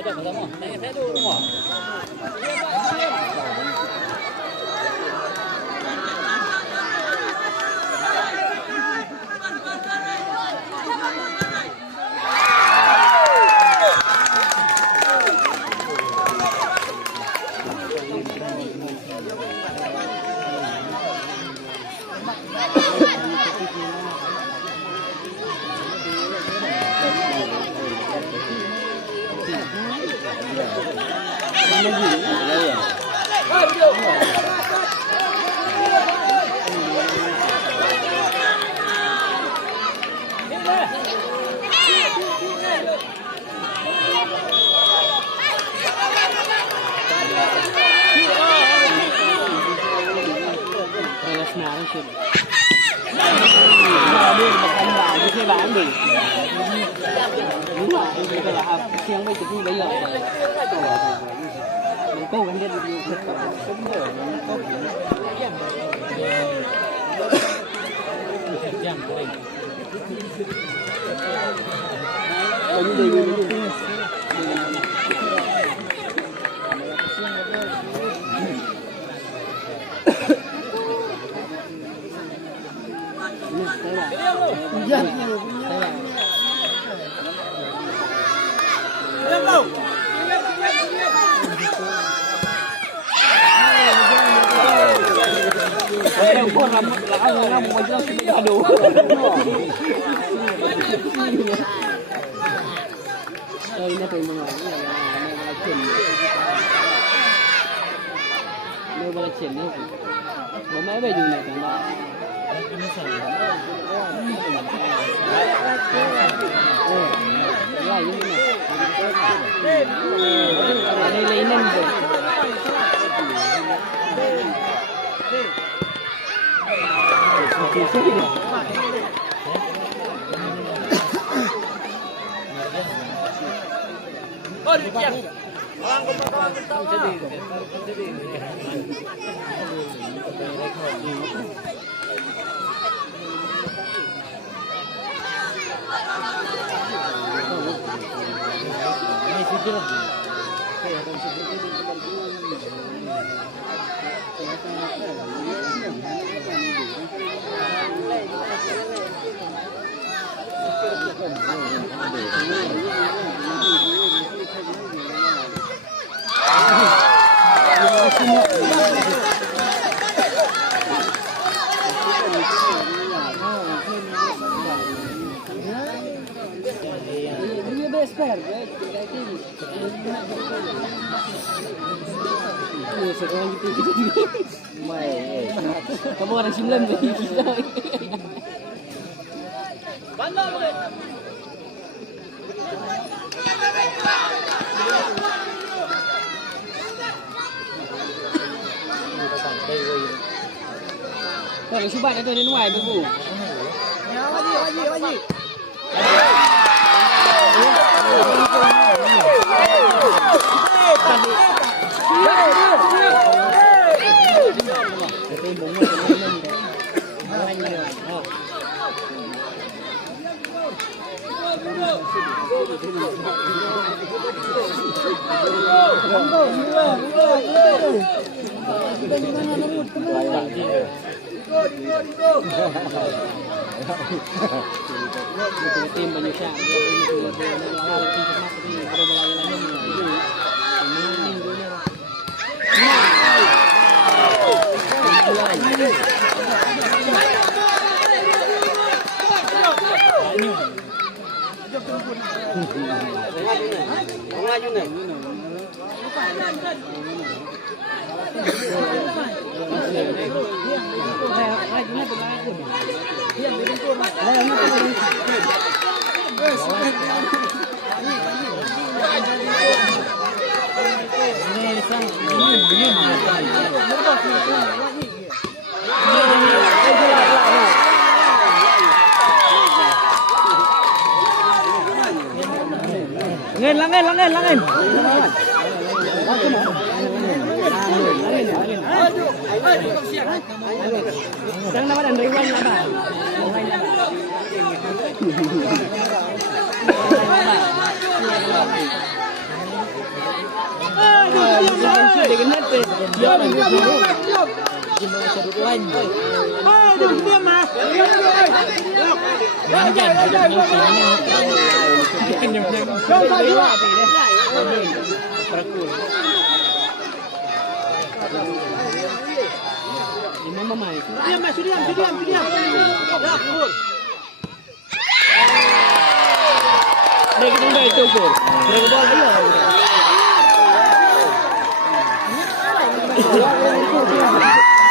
Ada pertama. Tanya saya dulu rumah. Siang bây giờ cũng bây giờ mình cố gắng lên được thật sống rồi mình có đây nó từ ngoài nơi mà chuyển đi bố mẹ về dùng này cả lại như này đây lấy năm rồi kamu orang 9 bagi kita. Bandar boleh. Rồi chú bạn đã tới đến ngoài tôi ngủ. Gì. Tim banyak siang. Langin. Sekarang nama dan riwan apa? dia kena tu. Dia lagi dulu. Cuma satu lain. Jangan Mereka itu pun. Mereka bola dia.